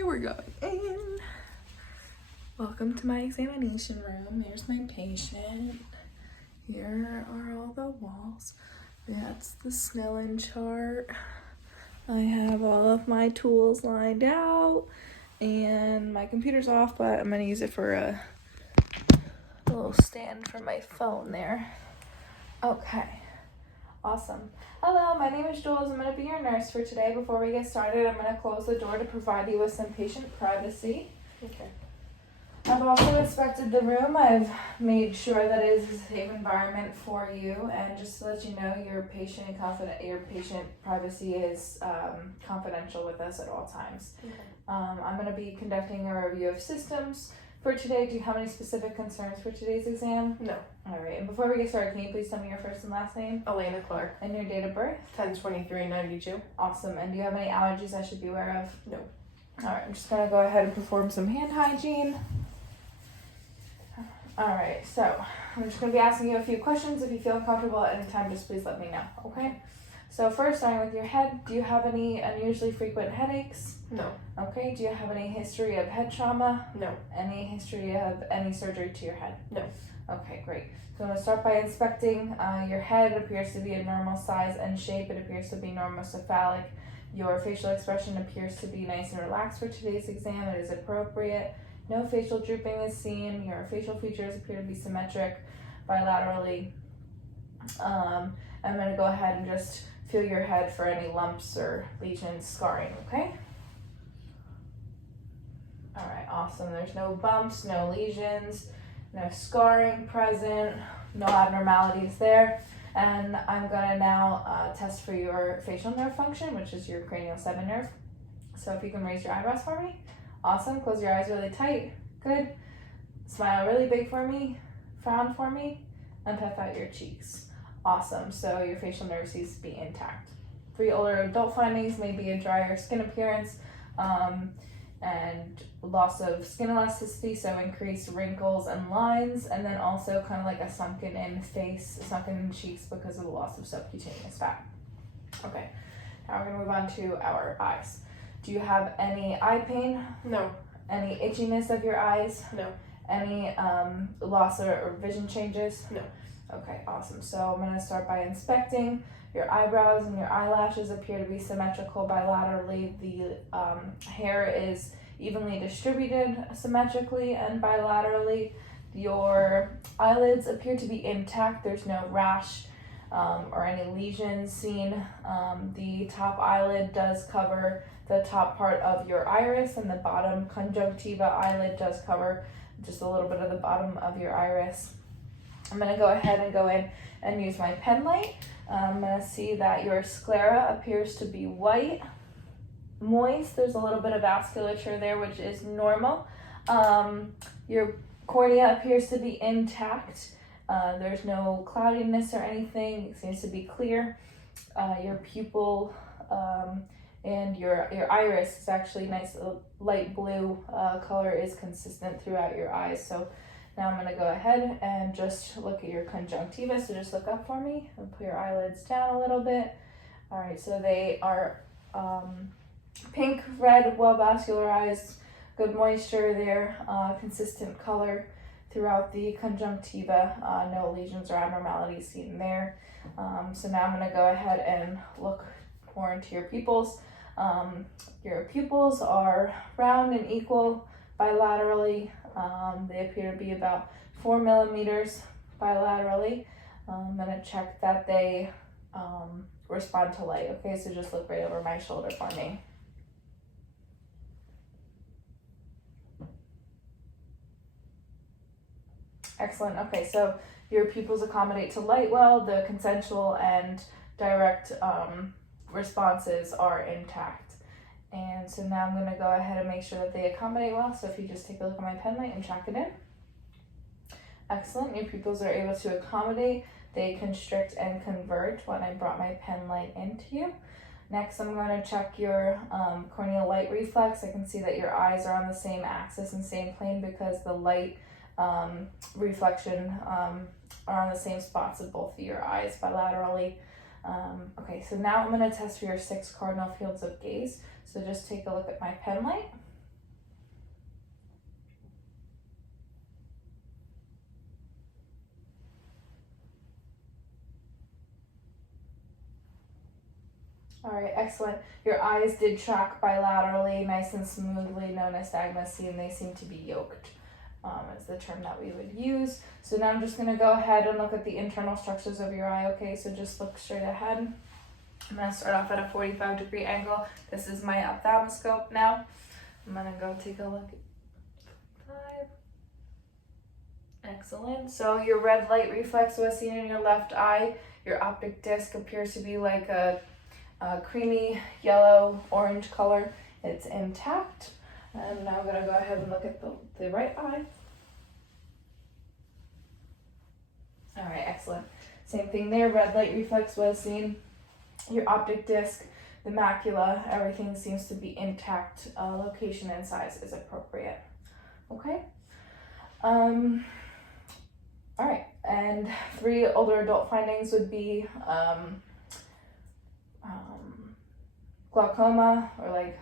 Okay, we're going in. Welcome to my examination room. There's my patient. Here are all the walls. That's the Snellen chart. I have all of my tools lined out and my computer's off, but I'm gonna use it for a little stand for my phone there. Okay, awesome. Hello, my name is Jules. I'm gonna be your nurse for today. Before we get started, I'm gonna close the door to provide you with some patient privacy. Okay. I've also inspected the room. I've made sure that it is a safe environment for you, and just to let you know, your patient privacy is confidential with us at all times. Okay. I'm going to be conducting a review of systems for today. Do you have any specific concerns for today's exam? No. All right. And before we get started, can you please tell me your first and last name? Elena Clark. And your date of birth? 10/23/92. Awesome. And do you have any allergies I should be aware of? No. All right. I'm just going to go ahead and perform some hand hygiene. Alright, so I'm just going to be asking you a few questions. If you feel uncomfortable at any time, just please let me know, okay? So first, starting with your head, do you have any unusually frequent headaches? No. Okay, do you have any history of head trauma? No. Any history of any surgery to your head? No. Okay, great. So I'm going to start by inspecting your head. It appears to be a normal size and shape. It appears to be normocephalic. Your facial expression appears to be nice and relaxed for today's exam. It is appropriate. No facial drooping is seen. Your facial features appear to be symmetric bilaterally. I'm going to go ahead and just feel your head for any lumps or lesions, scarring, okay? All right, awesome. There's no bumps, no lesions, no scarring present, no abnormalities there. And I'm going to now test for your facial nerve function, which is your cranial 7 nerve. So if you can raise your eyebrows for me. Awesome. Close your eyes really tight. Good. Smile really big for me. Frown for me. And puff out your cheeks. Awesome. So your facial nerve seems to be intact. For your older adult findings, maybe a drier skin appearance and loss of skin elasticity, so increased wrinkles and lines, and then also kind of like a sunken in face, sunken in cheeks because of the loss of subcutaneous fat. Okay. Now we're going to move on to our eyes. Do you have any eye pain? No. Any itchiness of your eyes? No. Any loss or vision changes? No. Okay, awesome. So I'm going to start by inspecting your eyebrows, and your eyelashes appear to be symmetrical bilaterally. The hair is evenly distributed symmetrically and bilaterally. Your eyelids appear to be intact. There's no rash or any lesions seen. The top eyelid does cover the top part of your iris, and the bottom conjunctiva eyelid does cover just a little bit of the bottom of your iris. I'm going to go ahead and go in and use my pen light. I'm going to see that your sclera appears to be white, moist. There's a little bit of vasculature there, which is normal. Your cornea appears to be intact. There's no cloudiness or anything. It seems to be clear. Your pupil and your iris is actually nice, light blue color is consistent throughout your eyes. So now I'm going to go ahead and just look at your conjunctiva. So just look up for me and put your eyelids down a little bit. All right, so they are pink, red, well vascularized, good moisture there, consistent color throughout the conjunctiva, no lesions or abnormalities seen there. So now I'm going to go ahead and look more into your pupils. Your pupils are round and equal bilaterally. They appear to be about 4 millimeters bilaterally. I'm going to check that they respond to light. Okay, so just look right over my shoulder for me. Excellent. Okay, so your pupils accommodate to light well. The consensual and direct responses are intact. And so now I'm going to go ahead and make sure that they accommodate well. So if you just take a look at my pen light and track it in. Excellent. Your pupils are able to accommodate. They constrict and convert when I brought my pen light into you. Next, I'm going to check your corneal light reflex. I can see that your eyes are on the same axis and same plane because the light reflection are on the same spots of both of your eyes bilaterally. Okay, so now I'm going to test for your 6 cardinal fields of gaze. So just take a look at my pen light. All right, excellent. Your eyes did track bilaterally, nice and smoothly, no nystagmus seen. They seem to be yolked, is the term that we would use. So now I'm just going to go ahead and look at the internal structures of your eye, okay? So just look straight ahead. I'm going to start off at a 45-degree angle. This is my ophthalmoscope now. I'm going to go take a look at 5. Excellent. So your red light reflex was seen in your left eye. Your optic disc appears to be like a creamy yellow orange color. It's intact. And now I'm going to go ahead and look at the right eye. All right, excellent. Same thing there. Red light reflex was seen. Your optic disc, the macula, everything seems to be intact. Location and size is appropriate. Okay. All right. And 3 older adult findings would be glaucoma, or like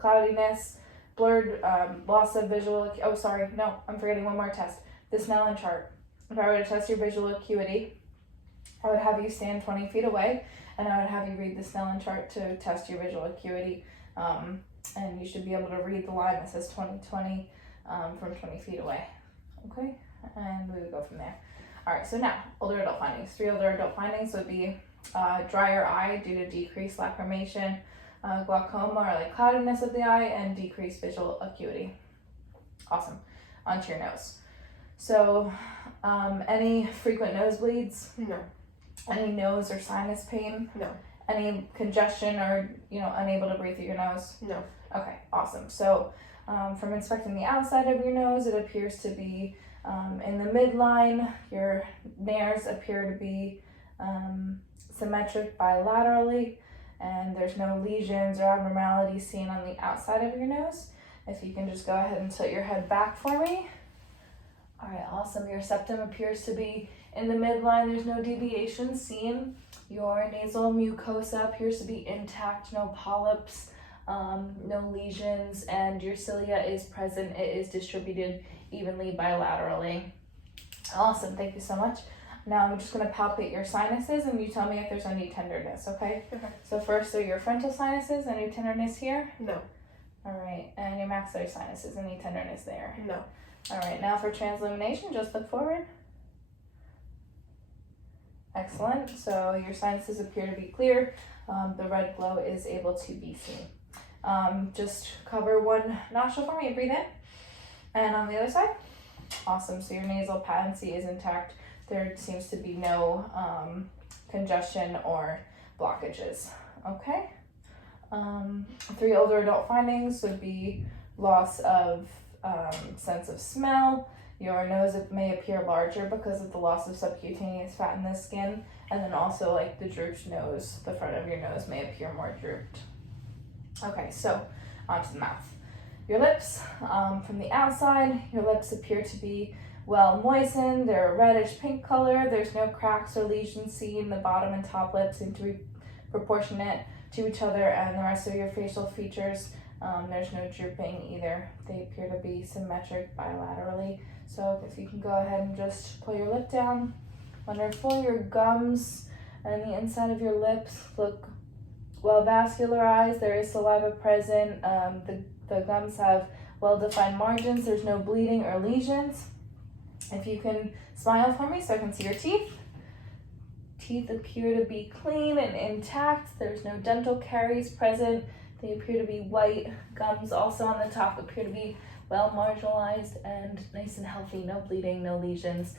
cloudiness, blurred, loss of visual. Oh, sorry, no, I'm forgetting one more test. The Snellen chart. If I were to test your visual acuity, I would have you stand 20 feet away, and I would have you read the Snellen chart to test your visual acuity. And you should be able to read the line that says 20/20 from 20 feet away. Okay, and we would go from there. All right, so now older adult findings. 3 older adult findings would be drier eye due to decreased lacrimation, glaucoma or like cloudiness of the eye, and decreased visual acuity. Awesome. Onto your nose. So, any frequent nosebleeds? No. Any nose or sinus pain? No. Any congestion or, unable to breathe through your nose? No. Okay, awesome. So, from inspecting the outside of your nose, it appears to be in the midline. Your NURS appear to be symmetric bilaterally, and there's no lesions or abnormalities seen on the outside of your nose. If you can just go ahead and tilt your head back for me. All right, awesome. Your septum appears to be in the midline. There's no deviation seen. Your nasal mucosa appears to be intact, no polyps, no lesions, and your cilia is present. It is distributed evenly bilaterally. Awesome, thank you so much. Now I'm just going to palpate your sinuses, and you tell me if there's any tenderness, okay? Okay. So first are your frontal sinuses. Any tenderness here? No. All right, and your maxillary sinuses. Any tenderness there? No. All right, now for transillumination, just look forward. Excellent. So your sinuses appear to be clear. The red glow is able to be seen. Just cover one nostril for me and breathe in. And on the other side. Awesome. So your nasal patency is intact. There seems to be no congestion or blockages. Okay. 3 older adult findings would be loss of sense of smell. Your nose may appear larger because of the loss of subcutaneous fat in the skin, and then also like the drooped nose, the front of your nose may appear more drooped. Okay, so onto the mouth. Your lips, from the outside, your lips appear to be well moistened. They're a reddish pink color. There's no cracks or lesions seen. The bottom and top lip seem to be proportionate to each other, and the rest of your facial features, there's no drooping either. They appear to be symmetric bilaterally. So if you can go ahead and just pull your lip down. Wonderful. Your gums and the inside of your lips look well vascularized. There is saliva present. The gums have well-defined margins. There's no bleeding or lesions. If you can smile for me so I can see your teeth. Teeth appear to be clean and intact. There's no dental caries present. They appear to be white. Gums also on the top appear to be well marginalized and nice and healthy. No bleeding, no lesions.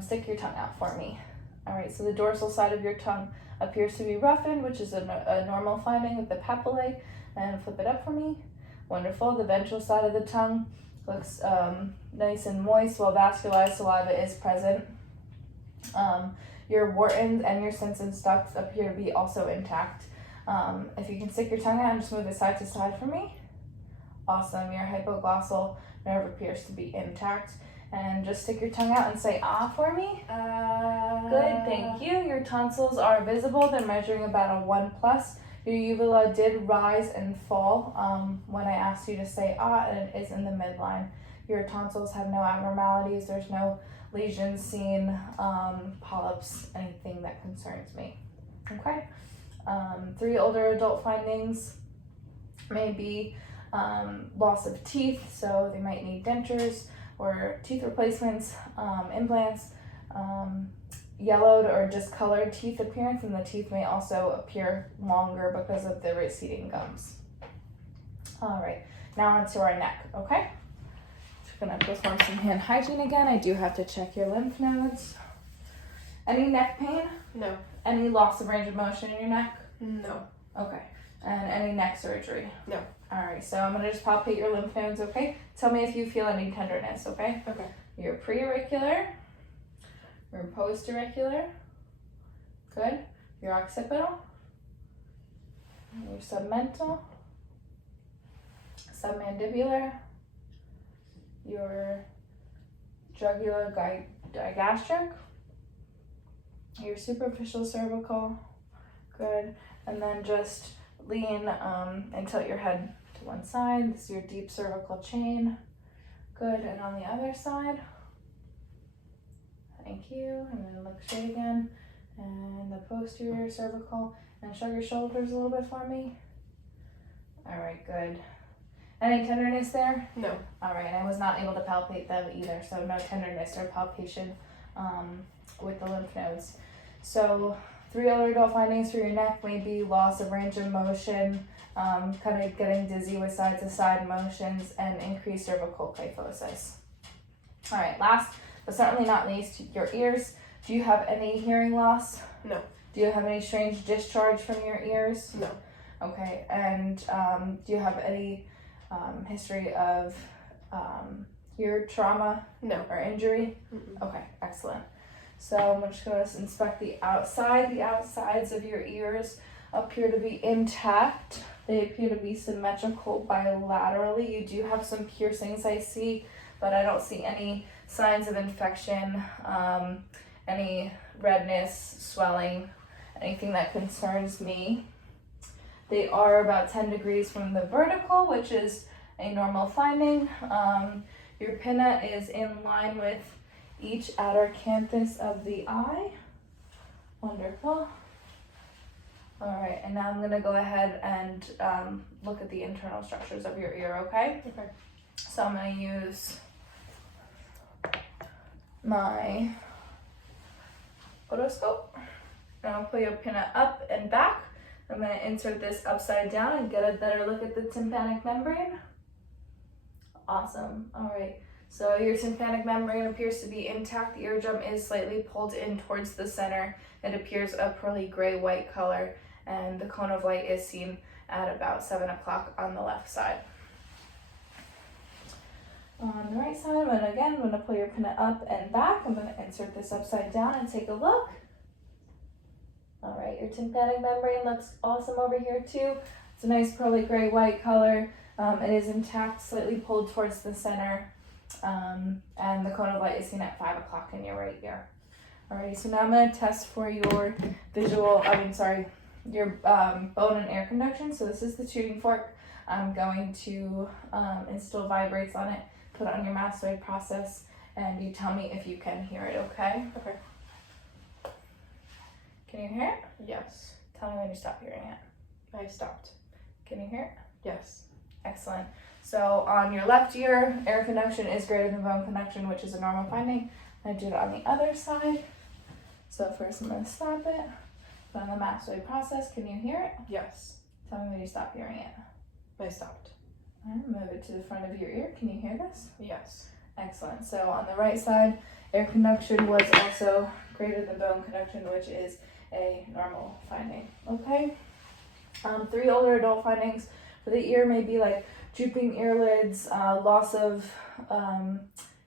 Stick your tongue out for me. All right, so the dorsal side of your tongue appears to be roughened, which is a normal finding with the papillae. And flip it up for me. Wonderful. The ventral side of the tongue looks nice and moist, well vascularized. Saliva is present. Your Whartons and your Simpson's ducts appear to be also intact. If you can stick your tongue out and just move it side to side for me. Awesome. Your hypoglossal nerve appears to be intact. And just stick your tongue out and say ah for me. Good, thank you. Your tonsils are visible. They're measuring about a 1+. Your uvula did rise and fall when I asked you to say ah, and it is in the midline. Your tonsils have no abnormalities. There's no lesions seen, polyps, anything that concerns me. Okay. 3 older adult findings may be loss of teeth, so they might need dentures or teeth replacements, implants, yellowed or discolored teeth appearance, and the teeth may also appear longer because of the receding gums. All right, now onto our neck, okay? Just gonna perform some hand hygiene again. I do have to check your lymph nodes. Any neck pain? No. Any loss of range of motion in your neck? No. Okay. And any neck surgery? No. All right, so I'm gonna just palpate your lymph nodes, okay? Tell me if you feel any tenderness, okay? Okay. Your preauricular, your postauricular, good. Your occipital, your submental, submandibular, your jugular digastric, your superficial cervical, good. And then just lean and tilt your head to one side. This is your deep cervical chain, good. And on the other side, thank you. And then look straight again. And the posterior cervical. And shrug your shoulders a little bit for me. All right, good. Any tenderness there? No. All right, and I was not able to palpate them either, so no tenderness or palpation with the lymph nodes. So 3 other adult findings for your neck may be loss of range of motion, kind of getting dizzy with side-to-side motions, and increased cervical kyphosis. All right, last but certainly not least, your ears. Do you have any hearing loss? No. Do you have any strange discharge from your ears? No. Okay, and do you have any history of ear trauma? No. Or injury? Mm-mm. Okay, excellent. So I'm just going to inspect the outside. The outsides of your ears appear to be intact. They appear to be symmetrical bilaterally. You do have some piercings I see, but I don't see any signs of infection, any redness, swelling, anything that concerns me. They are about 10 degrees from the vertical, which is a normal finding. Your pinna is in line with each outer canthus of the eye. Wonderful. All right, and now I'm gonna go ahead and look at the internal structures of your ear, okay? Okay. So I'm gonna use my otoscope, and I'll pull your pinna up and back. I'm gonna insert this upside down and get a better look at the tympanic membrane. Awesome, all right. So your tympanic membrane appears to be intact. The eardrum is slightly pulled in towards the center. It appears a pearly gray-white color, and the cone of light is seen at about 7 o'clock on the left side. On the right side, I'm gonna pull your pinna up and back. I'm gonna insert this upside down and take a look. All right, your tympanic membrane looks awesome over here too. It's a nice pearly gray-white color. It is intact, slightly pulled towards the center. And the cone of light is seen at 5 o'clock in your right ear. Alrighty, so now I'm going to test for your your bone and air conduction. So this is the tuning fork. I'm going to instill vibrates on it, put it on your mastoid process, and you tell me if you can hear it, okay? Okay. Can you hear it? Yes. Tell me when you stop hearing it. I stopped. Can you hear it? Yes. Excellent. So on your left ear, air conduction is greater than bone conduction, which is a normal finding. I do it on the other side. So first I'm going to stop it. Put on the mastoid process. Can you hear it? Yes. Tell me when you stop hearing it. I stopped. All right, move it to the front of your ear. Can you hear this? Yes. Excellent. So on the right side, air conduction was also greater than bone conduction, which is a normal finding. Okay. 3 older adult findings for the ear may be like drooping earlids, loss of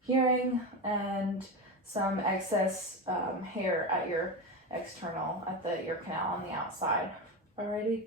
hearing, and some excess hair at your at the ear canal on the outside. Alrighty.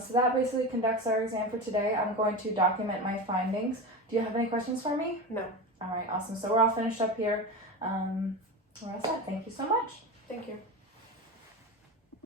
So that basically conducts our exam for today. I'm going to document my findings. Do you have any questions for me? No. All right, awesome. So we're all finished up here. We're all set. Thank you so much. Thank you.